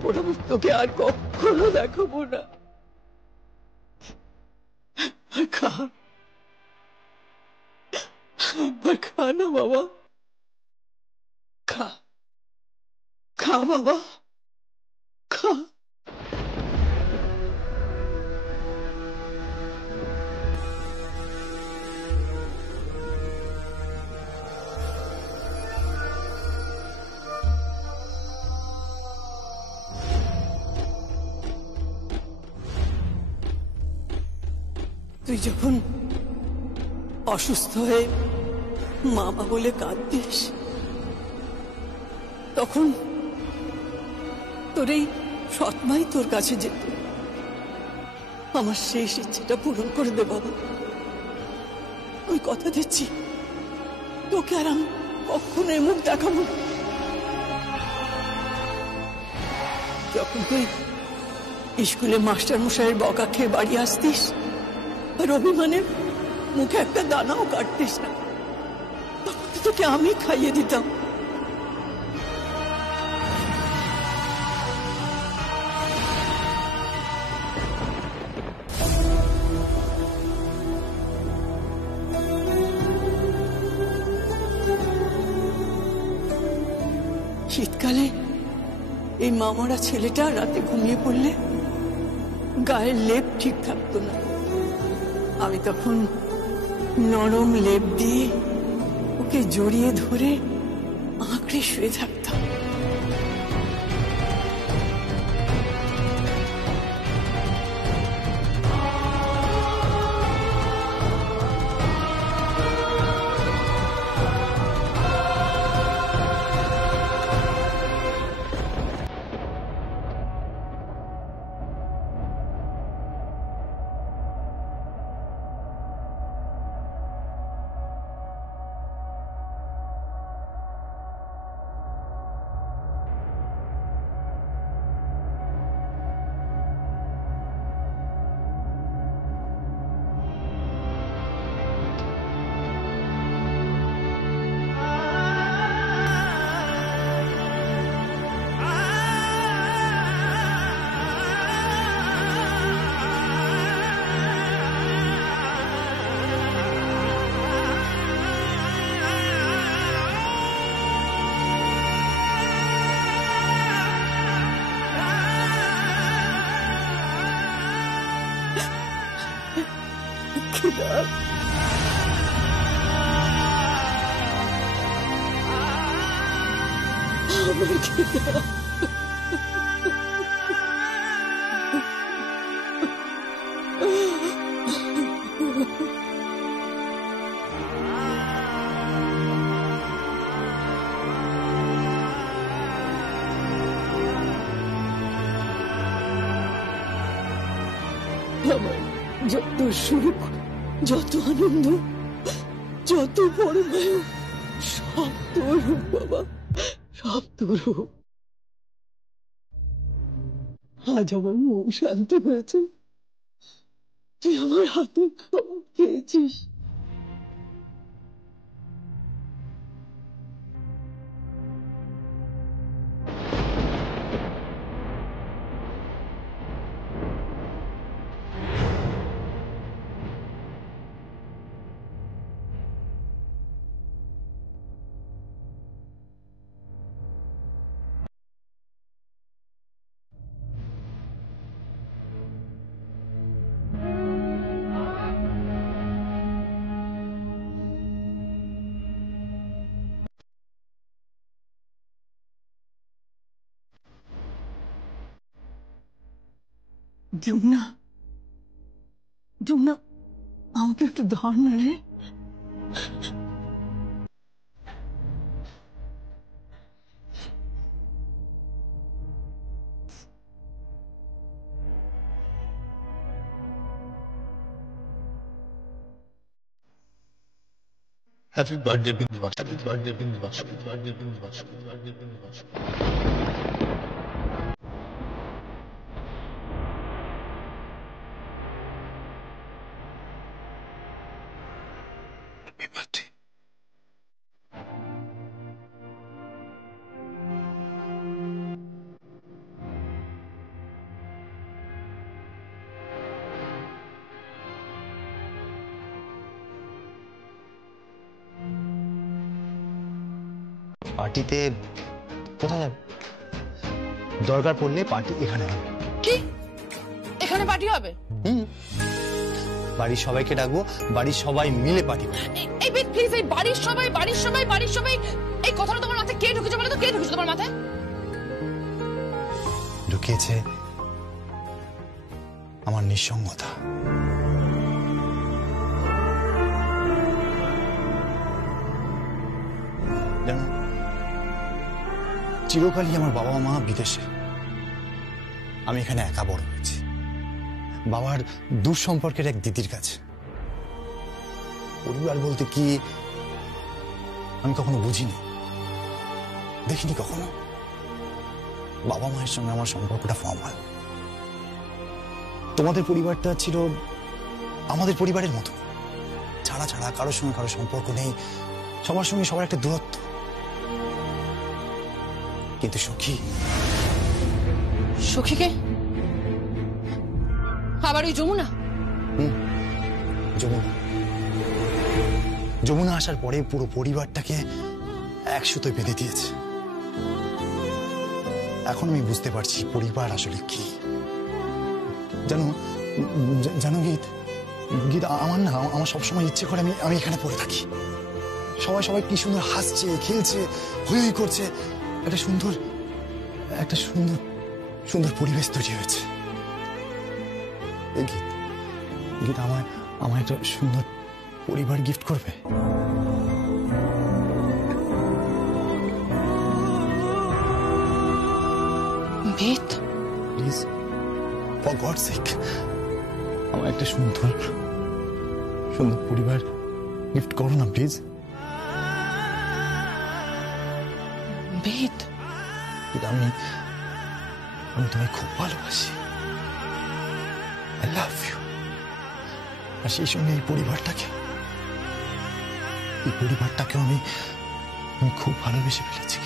পোড়া মুখ তোকে আর কখনো দেখাবো না। খা, খা না বাবা, খা, খা বাবা, খা। তুই যখন অসুস্থ হয়ে মামা বলে কাঁদতিস, তখন তোর এই সৎমাই তোর কাছে যেত। আমার শেষ ইচ্ছেটা পূরণ করে দে বাবা, ওই কথা দিচ্ছি তোকে আর আমি কখনো মুখ দেখাবো না। যখন তুই স্কুলে মাস্টার মশাইয়ের বকা খেয়ে বাড়ি আসতিস আর অভিমানের মুখে একটা দানাও কাটতিস না, তখন তো তোকে আমি খাইয়ে দিতাম। শীতকালে এই মামরা ছেলেটা রাতে ঘুমিয়ে পড়লে গায়ের লেপ ঠিক থাকতো না, আমি তখন নরম লেপ দিয়ে ওকে জড়িয়ে ধরে আঁকড়ে শুয়ে থাকতাম। আমার যত সুখ, যত আনন্দ, যত বড় ভয়, সব তোর হোক বাবা, সব তোর হোক। আজ আমার মন শান্ত হয়েছে, তুই আমার হাতে খাবার খেয়েছিস। যমুনা, যমুনা, আমাকে একটু ধর না রে। Happy birthday, Bindwas. Happy birthday, Bindwas. Happy birthday, Bindwas. Happy birthday, Bindwas. Happy birthday. পার্টিতে কোথায় যাবে? দরকার পড়লে পার্টি এখানে হবে। কি এখানে পার্টি হবে? বাড়ির সবাইকে ডাকবো, বাড়ির সবাই মিলে পার্টি করবো। এই বেদ প্লিজ, এই বাড়ির সবাই এই কথাটা তোমার মাথায় কে ঢুকেছে বলো তো? কে ঢুকেছে তোমার মাথায়? ঢুকিয়েছে আমার নিঃসঙ্গতা। জানো, চিরকালই আমার বাবা মা বিদেশে, আমি এখানে একা বড় হয়েছি বাবার দূর সম্পর্কের এক দিদির কাছে। পরিবার বলতে কি আমি কখনো বুঝিনি, দেখিনি কখনো। বাবা মায়ের সঙ্গে আমার সম্পর্কটা ফর্মাল। তোমাদের পরিবারটা ছিল আমাদের পরিবারের মতো, ছাড়া ছাড়া কারোর সঙ্গে কারো সম্পর্ক নেই, সবার সঙ্গে সবার একটা দূরত্ব। কিন্তু সখীকে আবার ওই যমুনা? যমুনা আসার পরে পুরো পরিবারটাকে এক সুতোয় বেঁধে দিয়েছে। এখন আমি বুঝতে পারছি পরিবার আসলে কি। জানো গীত, আমার সবসময় ইচ্ছে করে আমি এখানে পড়ে থাকি। সবাই কি সুন্দর হাসছে, খেলছে, হই হই করছে। একটা সুন্দর পরিবেশ তৈরি হয়েছে। গীত আমার একটা সুন্দর পরিবার গিফট করবে। বেদ প্লিজ, ফর গড সেক, আমার একটা সুন্দর পরিবার গিফট করো না প্লিজ। বেদ, আমি তোমায় খুব ভালোবাসি। I love you. আর সেই সঙ্গে এই পরিবারটাকে আমি খুব ভালোবেসে ফেলেছি।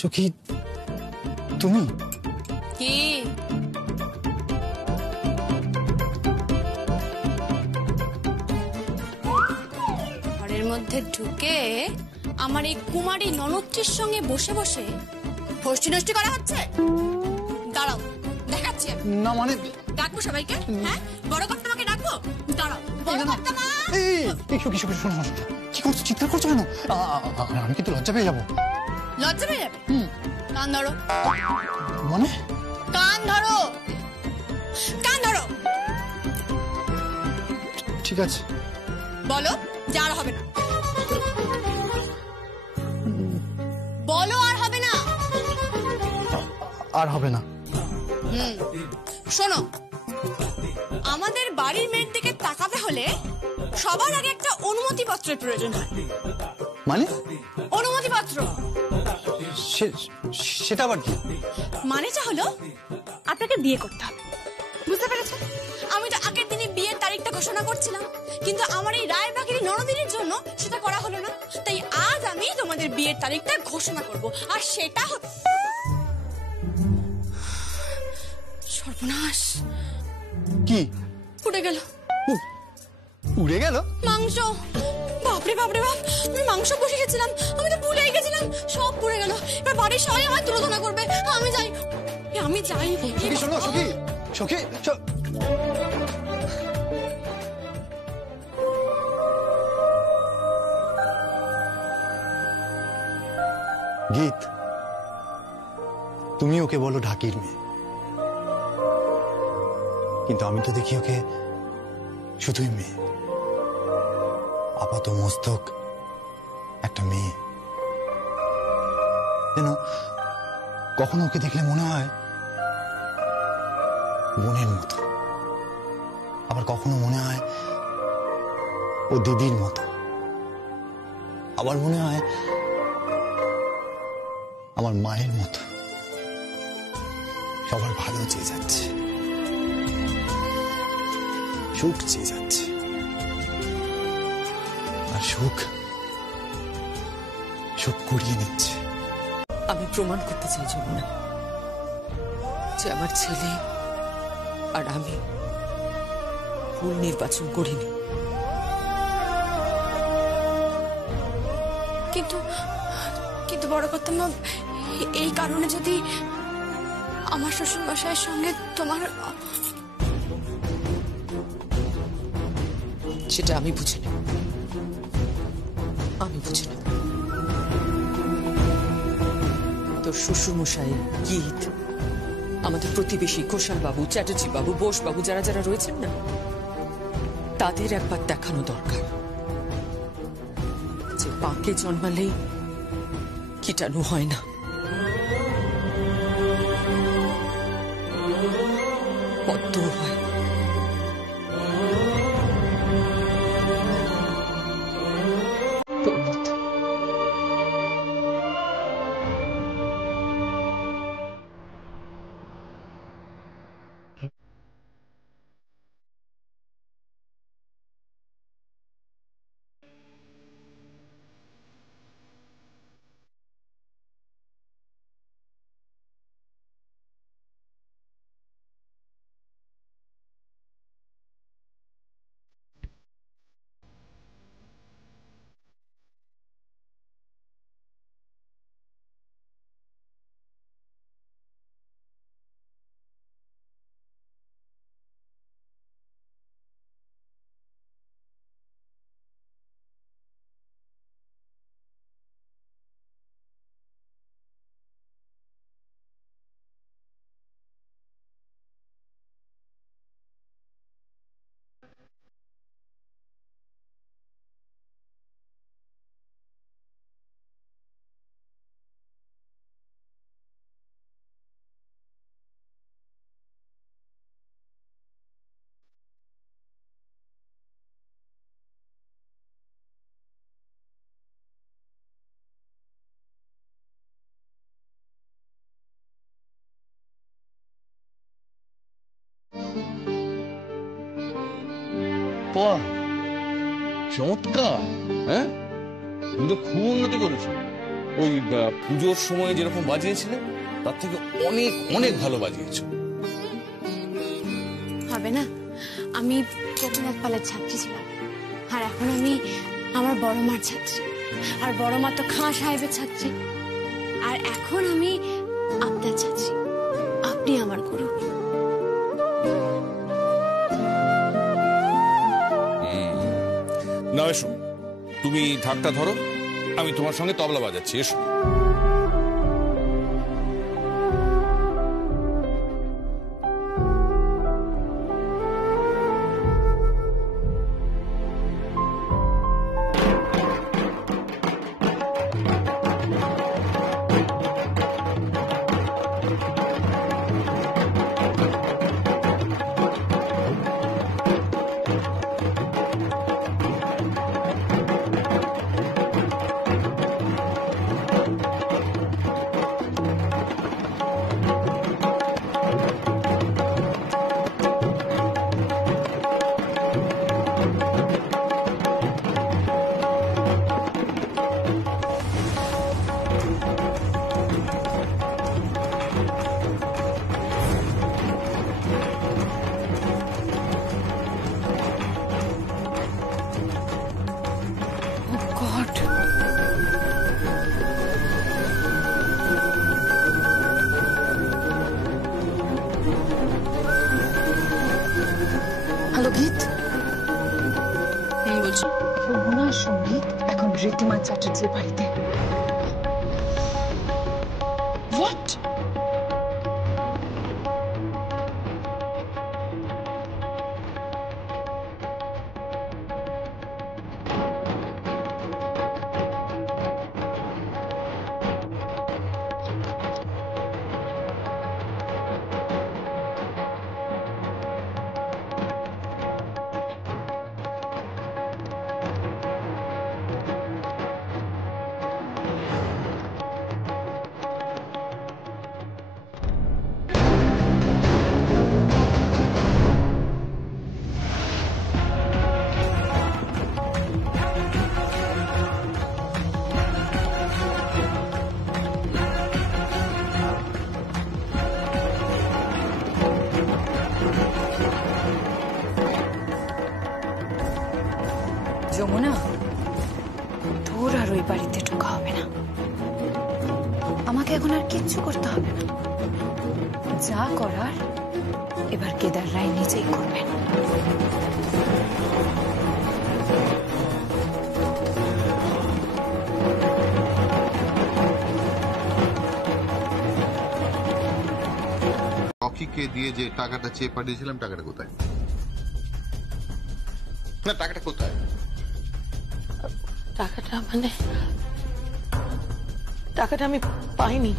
সখী, তুমি কি? ঘরের মধ্যে ঢুকে আমার এই কুমারী ননদটির সঙ্গে বসে বসে হোস্টি নষ্টি করা হচ্ছে? দাঁড়াও, দেখাচ্ছি। না মানে ডাকবো সবাইকে? হ্যাঁ, বড় কর্তামাকে ডাকবো? দাঁড়াও, বড় কর্তামা। সখী, শোনো, কি করছো? চিৎকার করছো কেন? আমি কিন্তু লজ্জা পেয়ে যাবো। লজ্জা পেয়ে যাবে? কান ধরো। মানে? কান ধরো। ঠিক আছে, বলো যে আর হবে না। বলো আর হবে না। আর হবে না। শোনো, আমাদের বাড়ির মেয়ের দিকে তাকাতে হলে সবার আগে একটা অনুমতি পত্রের প্রয়োজন হয়। মানে? অনুমতি পত্র। সেটা আবার কি? মানেটা হলো আপনাকে বিয়ে করতে হবে। বুঝতে পেরেছেন? আমি তো আগের দিনই বিয়ের তারিখটা ঘোষণা করছিলাম, কিন্তু আমার এই রায়বাগিনী ননদিনীর জন্য সেটা করা হলো না। তাই আজ আমি তোমাদের বিয়ের তারিখটা ঘোষণা করব, আর সেটা সর্বনাশ। কি? উঠে গেল। উড়ে গেল মাংস। বাপরে বাপ, আমি মাংস বসে গেছিলাম, আমি তো ভুলেই গেছিলাম, সব পুড়ে গেল। এবার বাড়ির সবাই আমার তুলনা করবে। আমি যাই। শোনো সখী, গীত, তুমি ওকে বলো ঢাকির মেয়ে, কিন্তু আমি তো দেখি ওকে শুধুই মেয়ে, আপাত মস্তক একটা মেয়ে। যেন কখনো ওকে দেখলে মনে হয় বোনের মতো, আবার কখনো মনে হয় ও দিদির মতো, আবার মনে হয় আমার মায়ের মতো। সবার ভালো চেয়ে যাচ্ছে, সুখ চেয়ে যাচ্ছে, আর সুখ সুখ করিয়ে নিচ্ছে। আমি প্রমাণ করতে চাই যমুনা যে আমার ছেলে আর আমি ভুল নির্বাচন করিনি। কিন্তু কিন্তু বড় কথা মা, এই কারণে যদি আমার শ্বশুর মশাইয়ের সঙ্গে তোমার, সেটা আমি বুঝি না, আমি বুঝি না। তোর শ্বশুর মশাই, গীত, আমাদের প্রতিবেশী ঘোষাল বাবু, চ্যাটার্জি বাবু, বোস বাবু, যারা যারা রয়েছেন না, তাদের একবার দেখানো দরকার যে পাকে জন্মালেই কীটাণু হয় না, পদ্ম হয়। বাহ, চমৎকার! হ্যাঁ, তুমি তো খুব উন্নতি করেছো। ওই পুজোর সময় যেরকম বাজিয়েছিলে তার থেকে অনেক অনেক ভালো বাজিয়েছো। হবে না, আমি গোপীনাথ পালের ছাত্রী ছিলাম, আর এখন আমি আমার বড় মার ছাত্রী, আর বড় মা তো খাঁ সাহেবের ছাত্রী, আর এখন আমি আপনার ছাত্রী, আপনি আমার গুরু। না, এসো, তুমি ঢাকটা ধরো, আমি তোমার সঙ্গে তবলা বাজাচ্ছি। এসো। হ্যালো গীত, বলছি যমুনার সঙ্গীত এখন ঋদ্ধিমা চ্যাটার্জির বাড়িতে। হোয়াট? কিচ্ছু করতে হবে না, যা করার এবার কেদার রায় নিজেই করবেন। রকিকে দিয়ে যে টাকাটা চেয়ে পাঠিয়েছিলাম, টাকাটা কোথায়? না, টাকাটা কোথায়? টাকাটা মানে টাকাটা আমি পাইনি।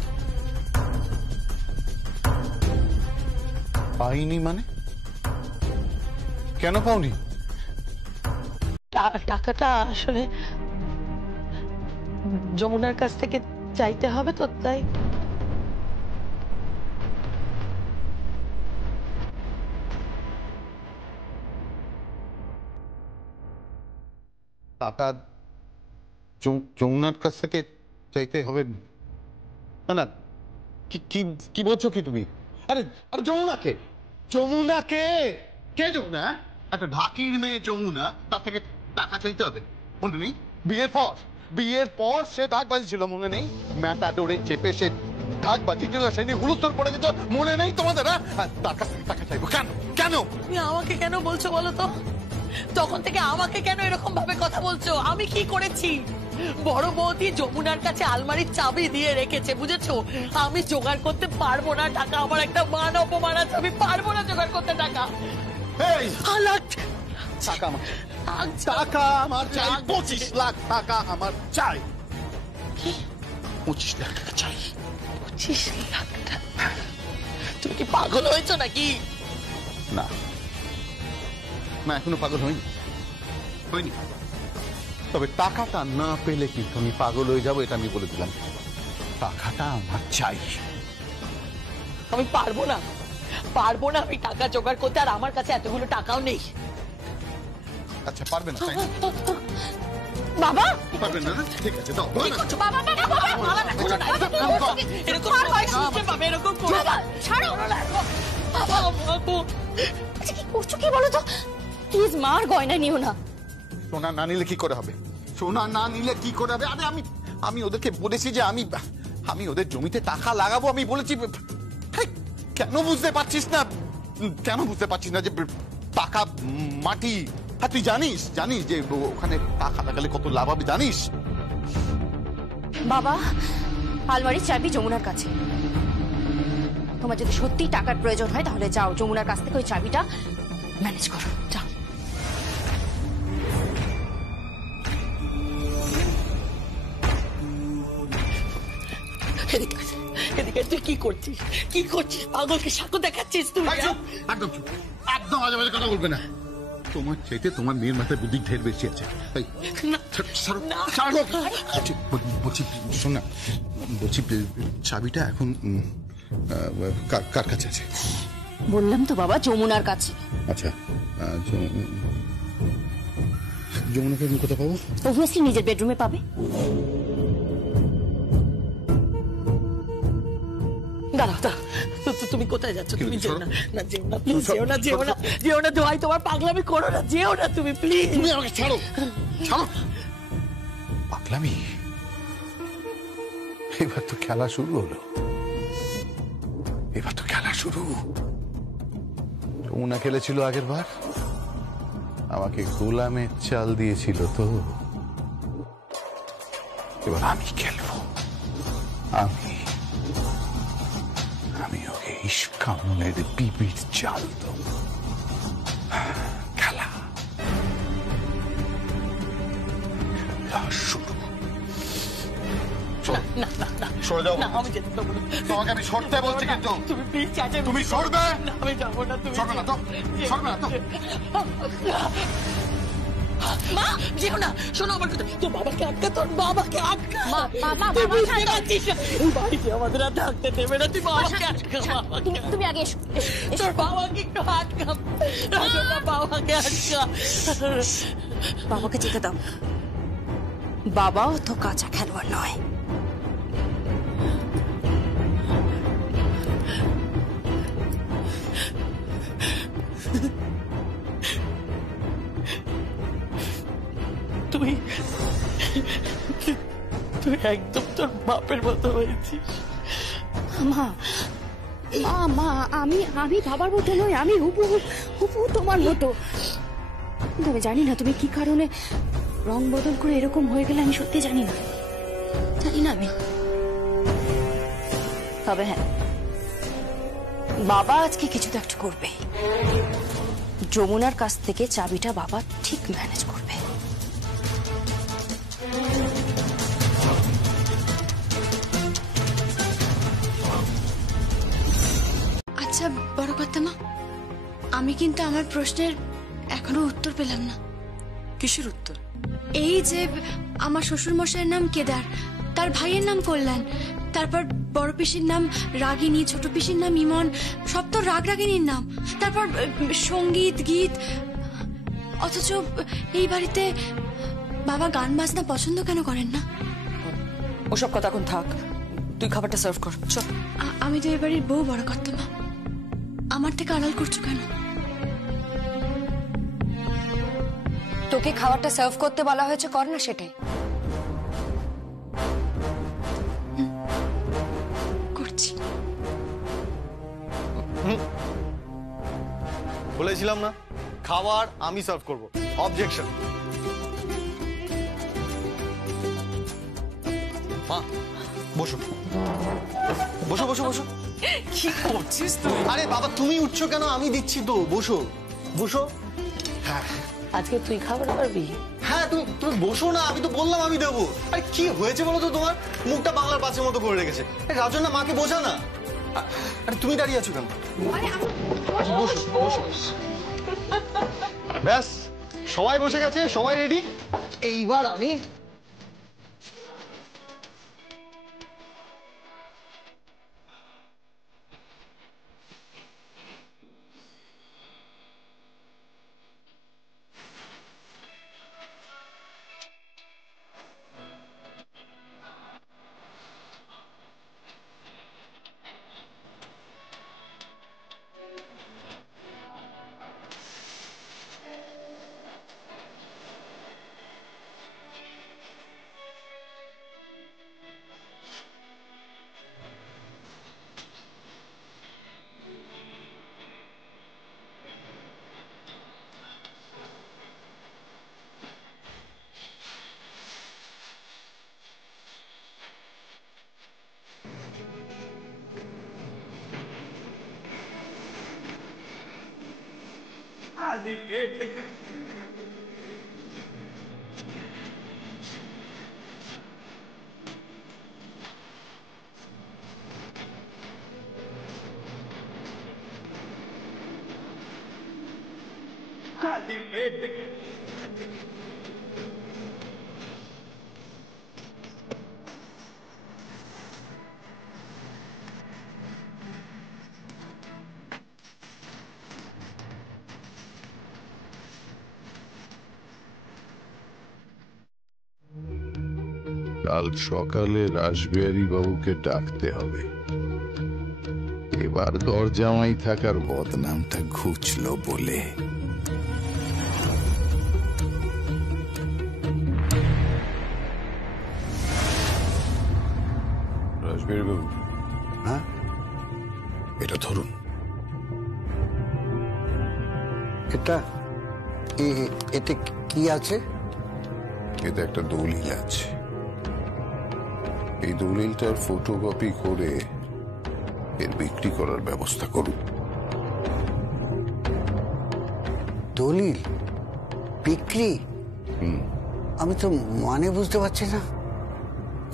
পাইনি মানে? কেন পাওনি? টাকাটা আসলে যমুনার কাছ থেকে চাইতে হবে তো, তাই। টাকা যমুনার কাছ থেকে চাইতে হবে? না না, কি বলছো কি তুমি? আরে আরে যমুনাকে, যমুনাকে কে? যমুনা একটা ঢাকির মেয়ে যমুনা, তার থেকে টাকা চাইতে হবে? মনে নেই? বিয়ের পর সে ঢাক বাজিয়েছিল, মনে নেই? ম্যাটাডোরে চেপে সে ঢাক বাজিয়েছিল, সে নিয়ে হুলস্থুল পড়ে যেত, মনে নেই তোমাদের? তার কাছ থেকে টাকা চাইবো কেন? কেন তুমি আমাকে কেন বলছো বলো তো? তখন থেকে আমাকে কেন এরকম ভাবে কথা বলছো? আমি কি করেছি? বড় বৌদি যমুনার কাছে আলমারির চাবি দিয়ে রেখেছে, বুঝেছো? আমি জোগাড় করতে পারবো না টাকা, আমার একটা মান অপমান আছে, আমি পারবো না জোগাড় করতে টাকা। এই টাকা আমার, টাকা আমার চাই, 25 লাখ টাকা আমার চাই। 25 লাখ টাকা চাই। 25 লাখ টাকা? তুমি কি পাগল হয়েছো নাকি? না না, এখনো পাগল হয়নি। তবে টাকাটা না পেলে কি আমি পাগল হয়ে যাবো, এটা আমি বলে দিলাম। টাকাটা আমার চাই। আমি পারবো না আমি টাকা জোগাড় করতে, আর আমার কাছে এতগুলো টাকাও নেই। আচ্ছা, পারবে না তাই না? বাবা পারবে না? ঠিক আছে, দাও। কি করছো? বাবা এরকম আর হয় শুনতে পাবে, এরকম করো না। ছাড়ো বাবা। আচ্ছা কি করছো কি বলো তো? প্লিজ মার গয়না নিও না। সোনা না নিলে কি করে হবে? সোনা না নিলে কি করে হবে? আরে আমি ওদেরকে বলেছি যে আমি ওদের জমিতে টাকা লাগাবো, আমি বলেছি। কেন বুঝতে পারছিস না? কেন বুঝতে পারছিস না যে টাকা মাটি? হ্যাঁ, তুই জানিস যে ওখানে টাকা লাগালে কত লাভ হবে, জানিস? বাবা, আলমারির চাবি যমুনার কাছে। তোমার যদি সত্যি টাকার প্রয়োজন হয় তাহলে যাও যমুনার কাছ থেকে ওই চাবিটা ম্যানেজ করো, যাও। এদিকে তুই কি করছিস? পাগলকে সাক্ষ্য দেখাচ্ছিস তুই? একদম আজে বাজে কথা বলবে না। তোমার চাইতে তোমার মেয়ের মাথায় বুদ্ধি ঢের বেশি আছে। বলছি শোন না, বলছি চাবিটা এখন কার কাছে আছে? বললাম তো বাবা, যমুনার কাছে। আচ্ছা, যমুনাকে আমি কোথায় পাবো? অবভিয়াসলি নিজের বেডরুমে পাবে। তুমি কোথায় যাচ্ছ? তুমি যেও না, প্লিজ যেও না, দোহাই তোমার, পাগলামি করো না, যেও না তুমি, প্লিজ। তুমি আমাকে ছাড়ো। পাগলামি? এবার তো খেলা শুরু হলো। যমুনা খেলেছিল আগের বার, আমাকে গোলামের চাল দিয়েছিল তো। এবার আমি খেলবো। আমি ওকে ইস্কামনের বিবির চাল দেবো। খেলা শুরু। সরে যাও। আমি যেতে পারবো না। তোমাকে আমি সরতে বলছি কিন্তু। তুমি প্লিজ চাচা, তুমি সরবে। আমি যাবো না। তুমি সরবে না তো? সরবে না তো? মা যেও না, শোনো আমার কথা। তোর বাবাকে আটকা, বাবা বাড়িতে আমাদের আর থাকতে দেবে না। তুই বাবাকে আটকা, তুমি আগে এসো। তোর বাবাকে একটু আটকা, বাবাকে আটকা। বাবাকে যেতে দাও। বাবাও তো কাঁচা খেলোয়াড় নয়। তুই একদম তোর বাপের মতো হয়েছিস। মা মা মা আমি আমি বাবার মতো নই, আমি হুবহু তোমার মতো। কিন্তু আমি জানি না তুমি কি কারণে রং বদল করে এরকম হয়ে গেলে, আমি সত্যি জানি না আমি। তবে হ্যাঁ, বাবা আজকে কিছু তো একটা করবে। যমুনার কাছ থেকে চাবিটা বাবা ঠিক ম্যানেজ করবে। আচ্ছা বড় কর্তামা, আমি কিন্তু আমার প্রশ্নের এখনো উত্তর পেলাম না। কিসের উত্তর? এই যে আমার শ্বশুর মশাইয়ের নাম কেদার, তার ভাইয়ের নাম কল্যাণ, তারপর বড় পিসির নাম রাগিনী, ছোট পিসির নাম ইমন, সব তো রাগ রাগিনীর নাম। তারপর সঙ্গীত গীত, অথচ এই বাড়িতে বাবা গান বাজনা পছন্দ কেন করেন না? ওসব কথা এখন থাক, তুই খাবারটা সার্ভ কর। চল। আমি তো এই বাড়ির বউ বড় কর্তামা, আমার থেকে আড়াল করছো কেন? তোকে খাবারটা সার্ভ করতে বলা হয়েছে, কর না সেটাই। করছি। বলেছিলাম না, খাবার আমি সার্ভ করব। অবজেকশন। মা বসো বসো বসো বসো। কি করছিস তুই? আরে বাবা তুমি উঠছো কেন? আমি দিচ্ছি তো, বসো বসো। হ্যাঁ আজকে তুই খাবার পারবি? হ্যাঁ তুমি বসো না, আমি তো বললাম আমি দেবো। আরে কি হয়েছে বলো তো, তোমার মুখটা বাংলার পাঁচের মতো করে রেখেছে। রাজন্না মাকে বোঝা না। আরে তুমি দাঁড়িয়ে আছো কেন? বসো বসো। ব্যাস সবাই বসে গেছে, সবাই রেডি। এইবার আমি কাল সকালে রাসবিহারী বাবুকে ডাকতে হবে। এবার দরজামাই থাকার বদনামটা ঘুচলো বলে। রাসবিহারী বাবু, হ্যাঁ এটা ধরুন। এতে কি আছে? এতে একটা দলিল আছে। এই দলিলটার ফটোকপি করে এর বিক্রি করার ব্যবস্থা করুন। দলিল বিক্রি? আমি তো মানে বুঝতে পারছি না।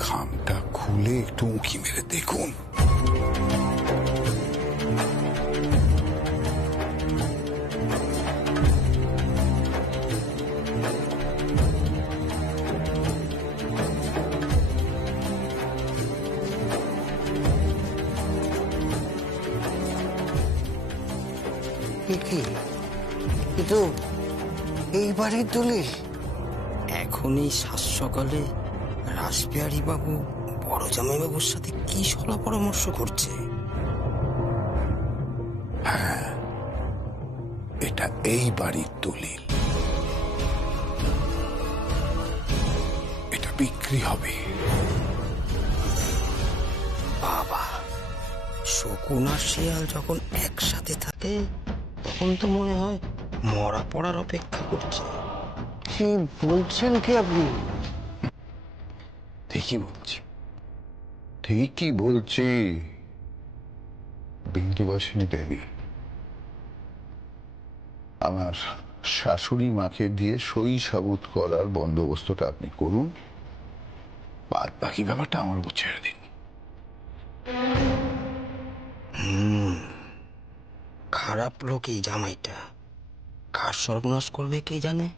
খামটা খুলে একটু উঁকি মেরে দেখুন। কিন্তু এই বাড়ির দলিল? এখনই সাত সকালে রাসবিহারী বাবু বড় জামাই বাবুর সাথে কি সলা পরামর্শ করছে? হ্যাঁ, এটা এই বাড়ির দলিল। এটা বিক্রি হবে। বাবা, শকুন আর শিয়াল যখন একসাথে থাকে তখন তো মনে হয় মরা পড়ার অপেক্ষা করছে। কি বলছেন কি আপনি? ঠিকই বলছি, ঠিকই বলছি। বিন্দুবাসিনী দেবী, আমার শাশুড়ি মাকে দিয়ে সই সাবুত করার বন্দোবস্তটা আপনি করুন, বাদ বাকি ব্যাপারটা আমার উপর ছেড়ে দিন। খারাপ লোক এই জামাইটা, কার সর্বনাশ করবে কে জানে।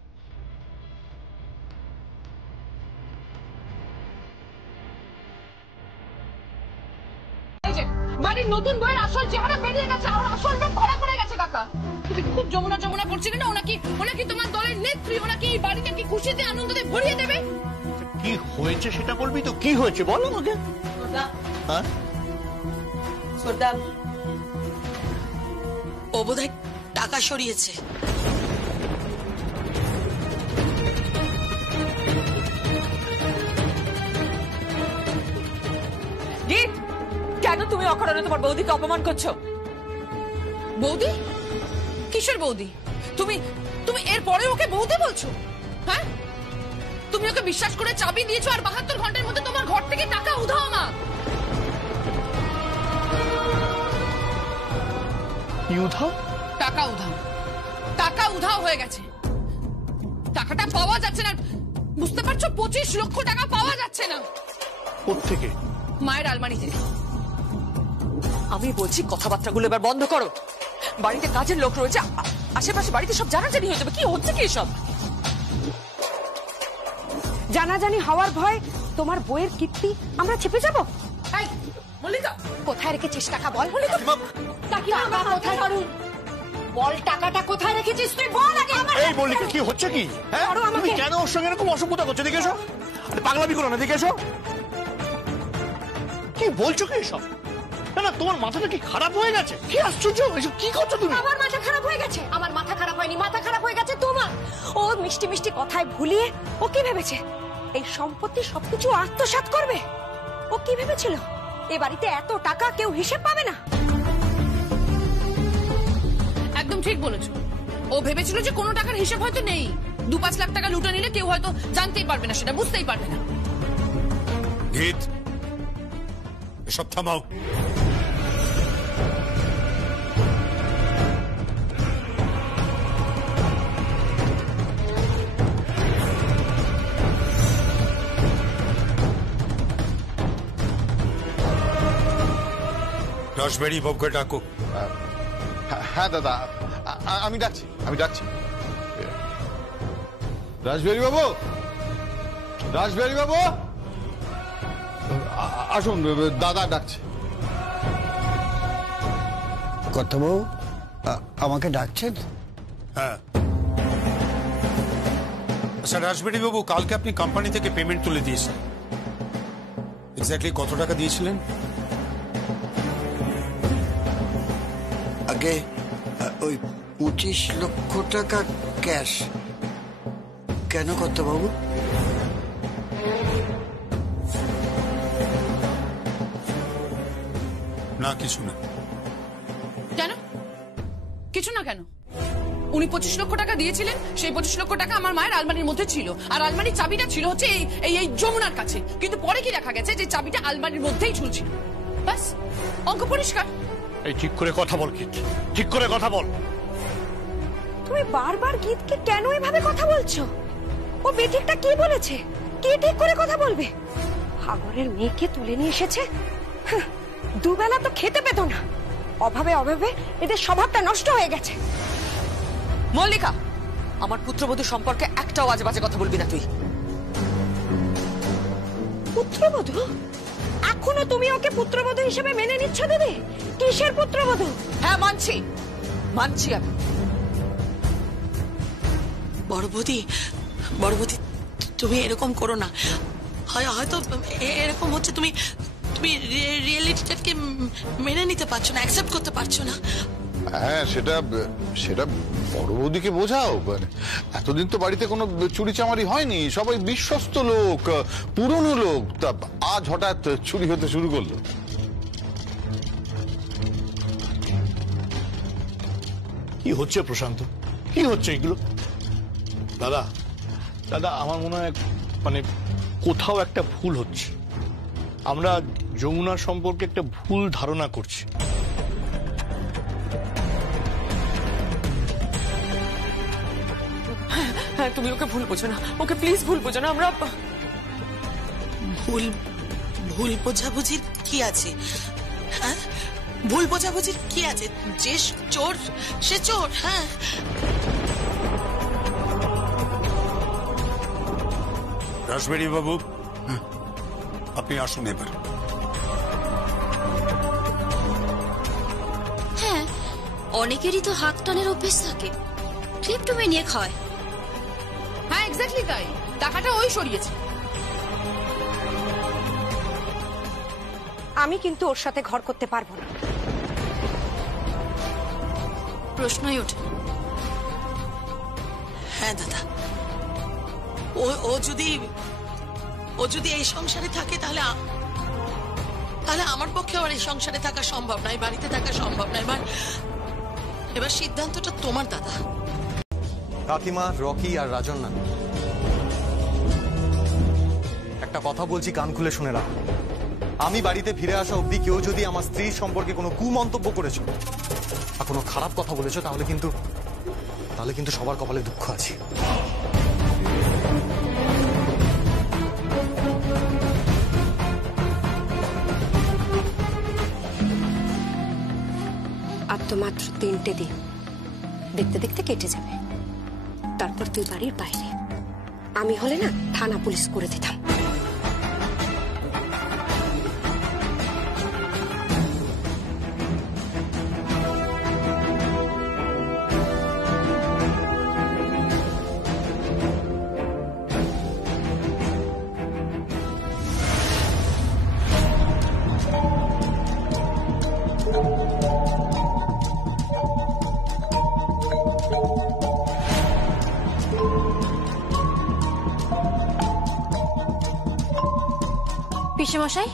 বাড়ির নতুন বইয়ের আসল চেহারা বেরিয়ে গেছে, আর আসল রূপ ধরা পড়ে গেছে কাকা। তুমি খুব যমুনা যমুনা করছিলে না, ওনাকে তোমার দলের নেত্রী, ওনাকে এই বাড়িটা কি খুশিতে আনন্দতে ভরিয়ে দেবে। কি হয়েছে সেটা বলবি তো? কি হয়েছে বল আমাকে। হ্যাঁ, ও বোধহয় টাকা সরিয়েছে। গীত, কেন তুমি অকারণে তোমার বৌদিকে অপমান করছো? বৌদি? কিসের বৌদি? তুমি এর পরে ওকে বৌদি বলছো? হ্যাঁ, তুমি ওকে বিশ্বাস করে চাবি দিয়েছো, আর 72 ঘন্টার মধ্যে তোমার ঘর থেকে টাকা উধাও না। টাকা উধাও হয়ে গেছে। টাকাটা পাওয়া যাচ্ছে না, বুঝতে পারছো? 25 লক্ষ টাকা পাওয়া যাচ্ছে না। কোত্থেকে? মায়ের আলমারি থেকে। আমি বলছি কথাবার্তাগুলো এবার বন্ধ করো। বাড়িতে কাজের লোক রয়েছে, আশেপাশে বাড়িতে সব জানাজানি হয়ে যাবে। কি হচ্ছে কি এসব? জানাজানি হওয়ার ভয় তোমার বইয়ের কীর্তি আমরা চেপে যাব? এই মল্লিকা, কোথায় রেখেছিস টাকা বল? টাকা কোথায় করুন বল, টাকাটা কোথায় রেখেছিস তুই বল আগে। এই মল্লিকা, কি হচ্ছে কি? হ্যাঁ, তুমি কেন ওর সঙ্গে এরকম অসভ্যতা করছো? দেখে এসো, পাগলামি করো না, দেখে এসো। কি বলছো কি এসব? না না, তোমার মাথাটা কি খারাপ হয়ে গেছে? কি আশ্চর্য, এসব কি করছো তুমি? আমার মাথা খারাপ হয়ে গেছে? আমার মাথা খারাপ হয়নি, মাথা খারাপ হয়ে গেছে তোমার। ও মিষ্টি মিষ্টি কথায় ভুলিয়ে ও কি ভেবেছে এই সম্পত্তি সবকিছু আত্মসাৎ করবে? ও কি ভেবেছিল এ বাড়িতে এত টাকা কেউ হিসেব পাবে না? একদম ঠিক বলেছো। ও ভেবেছিল যে কোনো টাকার হিসাব হয়তো নেই, 2-5 লাখ টাকা লুটে নিলে কেউ হয়তো জানতেই পারবে না, সেটা বুঝতেই পারবে না। গীত, এসব থামাও। রাসবেরি বাবুকে ডাকো। হ্যাঁ দাদা, আমি ডাকছি। রাসবেরি বাবু, রাসবেরি বাবু, আসুন, দাদা ডাকছে। কর্তাবাবু, আমাকে ডাকছেন? হ্যাঁ। আচ্ছা রাসবেরি বাবু, কালকে আপনি কোম্পানি থেকে পেমেন্ট তুলে দিয়েছেন, এক্স্যাক্টলি কত টাকা দিয়েছিলেন? আগে ওই 25 লক্ষ টাকা ক্যাশ। কেন কর্তাবাবু? না, কিছু না। কেন? কিছু না কেন? উনি 25 লক্ষ টাকা দিয়েছিলেন, সেই 25 লক্ষ টাকা আমার মায়ের আলমারির মধ্যে ছিল, আর আলমারির চাবিটা ছিল হচ্ছে এই যমুনার কাছে। কিন্তু পরে কি দেখা গেছে যে চাবিটা আলমারির মধ্যেই ঝুলছিল। বাস, অঙ্ক পরিষ্কার। এই ঠিক করে কথা বল গীত, ঠিক করে কথা বল। তুমি বারবার গীতকে কেন এভাবে কথা বলছো? ও বেঠিকটা কি বলেছে? কে ঠিক করে কথা বলবে? হাগরের মেয়েকে তুলে নিয়ে এসেছে, দুবেলা তো খেতে পেত না। অভাবে অভাবে এদের স্বভাবটা নষ্ট হয়ে গেছে। মল্লিকা, আমার পুত্রবধূ সম্পর্কে একটাও আজে বাজে কথা বলবি না তুই। পুত্রবধূ? এখনো তুমি ওকে পুত্রবধূ হিসেবে মেনে নিচ্ছ দিদি? কিসের পুত্রবধূ? হ্যাঁ, মানছি আমি। বড় বৌদি, তুমি এরকম করো না। হয়তো এরকম হচ্ছে, তুমি রিয়েলিটিটাকে মেনে নিতে পারছো না, অ্যাকসেপ্ট করতে পারছো না। হ্যাঁ, সেটা বড় বৌদিকে বোঝাও। এতদিন তো বাড়িতে কোনো চুরি চামারি হয়নি, সবাই বিশ্বস্ত লোক, পুরনো লোক, তা আজ হঠাৎ চুরি হতে শুরু করলো। কি হচ্ছে প্রশান্ত, কি হচ্ছে এগুলো? দাদা দাদা আমার মনে হয় মানে কোথাও একটা ভুল হচ্ছে। আমরা যমুনা সম্পর্কে একটা ভুল ধারণা করছি। হ্যাঁ, তুমি ওকে ভুল বোঝো না, ওকে প্লিজ ভুল বোঝো না। আমরা ভুল বোঝাবুঝির কি আছে? হ্যাঁ, ভুল বোঝাবুঝির কি আছে? যে চোর সে চোর। হ্যাঁ, রাসবিহারী বাবু, আপনি আসুন এবার। হ্যাঁ, অনেকেরই তো হাত টানের অভ্যেস থাকে, ক্লিপটুমে নিয়ে খায়। হ্যাঁ এক্স্যাক্টলি তাই, টাকাটা ওই সরিয়েছে। আমি কিন্তু ওর সাথে ঘর করতে পারবো না, প্রশ্নই ওঠে। হ্যাঁ দাদা, ও যদি এই সংসারে থাকে তাহলে আমার পক্ষে আবার এই সংসারে থাকা সম্ভব নয়, বাড়িতে থাকা সম্ভব নয়। এবার সিদ্ধান্তটা তোমার দাদা। কাকিমা, রকি আর রাজন্না, একটা কথা বলছি, কান খুলে শুনে রাখো। আমি বাড়িতে ফিরে আসা অবধি কেউ যদি আমার স্ত্রীর সম্পর্কে কোনো কুমন্তব্য করেছো বা কোনো খারাপ কথা বলেছো তাহলে কিন্তু সবার কপালে দুঃখ আছে। আর তো মাত্র 3টে দিন, দেখতে দেখতে কেটে যাবে। তারপর তুই বাড়ির বাইরে। আমি হলে না থানা পুলিশ করে দিতাম। পিসেমশাই,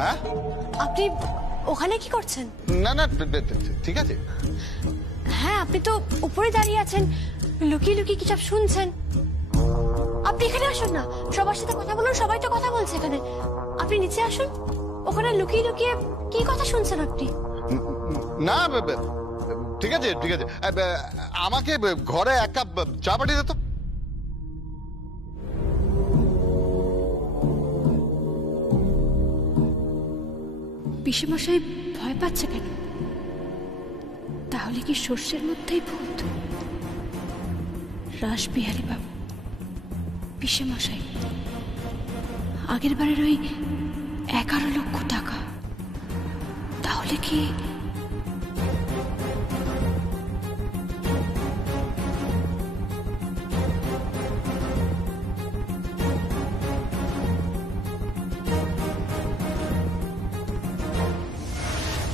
হ্যাঁ, আপনি ওখানে কি করছেন? না না, ঠিক আছে। হ্যাঁ, আপনি তো উপরে দাঁড়িয়ে আছেন, লুকিয়ে লুকিয়ে কি সব শুনছেন। আপনি এখানে আসুন না, সবার সাথে কথা বলুন, সবাই তো কথা বলছে এখানে। আপনি নিচে আসুন, ওখানে লুকিয়ে লুকিয়ে কি কথা শুনছেন আপনি? না, ঠিক আছে ঠিক আছে, আমাকে ঘরে 1 কাপ চা পাঠিয়ে দে তো। পিসেমশাই ভয় পাচ্ছে কেন? তাহলে কি সর্ষের মধ্যেই ভূত? রাসবিহারী বাবু, পিসেমশাই, আগের বারের ওই 11 লক্ষ টাকা, তাহলে কি?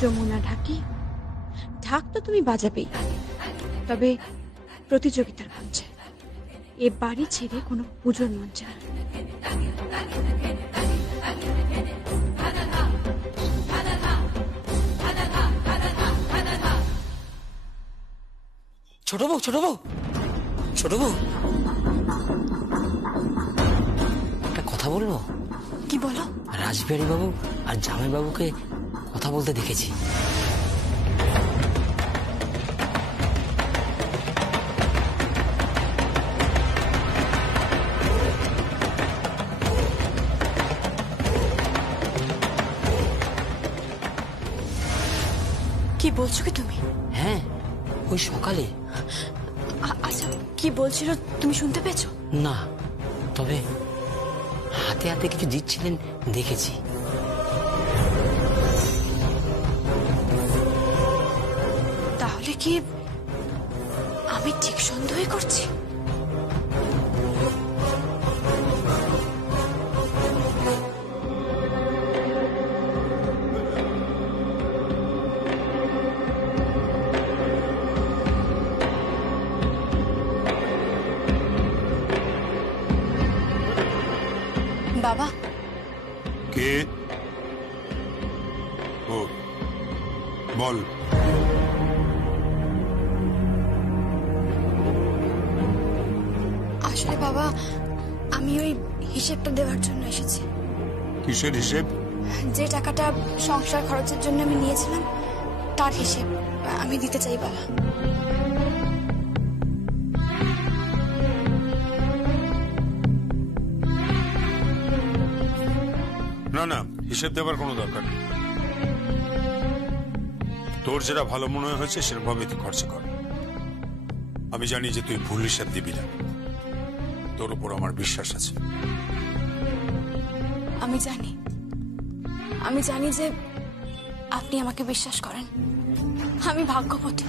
যমুনা ঢাকি, ঢাক তো তুমি বাজাবেই, তবে প্রতিযোগিতার মঞ্চে, এ বাড়ি ছেড়ে কোনো পুজোর মঞ্চে। ছোট বউ, ছোট বউ, ছোট বউ, একটা কথা বলবো? কি বলো? রাসবিহারী বাবু আর জামাই বাবুকে কথা বলতে দেখেছি। কি বলছো কি তুমি? হ্যাঁ, ওই সকালে। আচ্ছা, কি বলছিল তুমি শুনতে পেয়েছো? না, তবে হাতে হাতে কিছু দিচ্ছিলেন দেখেছি। তাহলে কি আমি ঠিক সন্দেহ করছি? বাবা, কে? ও, বল। আসলে বাবা, আমি ওই হিসেবটা দেওয়ার জন্য এসেছি। কিসের হিসেব? যে টাকাটা সংসার খরচের জন্য আমি নিয়েছিলাম তার হিসেব আমি দিতে চাই বাবা। না না, হিসেব দেওয়ার কোনো দরকার নেই। তোর যেটা ভালো মনে হয়েছে সেরকমভাবে তুই খরচা কর। আমি জানি যে তুই ভুল হিসাব দিবি না, তোর উপর আমার বিশ্বাস আছে। আমি জানি যে আপনি আমাকে বিশ্বাস করেন, আমি ভাগ্যবতী।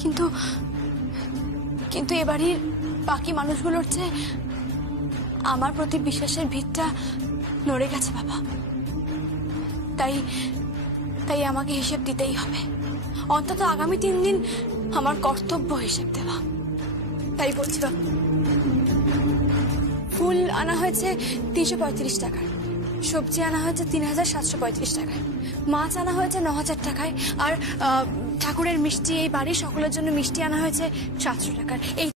কিন্তু কিন্তু এ বাড়ির বাকি মানুষগুলোর চেয়ে আমার প্রতি বিশ্বাসের ভিতটা নড়ে গেছে বাবা। তাই তাই আমাকে হিসেব দিতেই হবে। অন্তত আগামী 3 দিন আমার কর্তব্য হিসেব দেওয়া। তাই বলছি বাবা, ফুল আনা হয়েছে 335 টাকায়, সবজি আনা হয়েছে 3735 টাকায়, মাছ আনা হয়েছে 9000 টাকায়, আর ঠাকুরের মিষ্টি, এই বাড়ির সকলের জন্য মিষ্টি আনা হয়েছে 700 টাকার। এই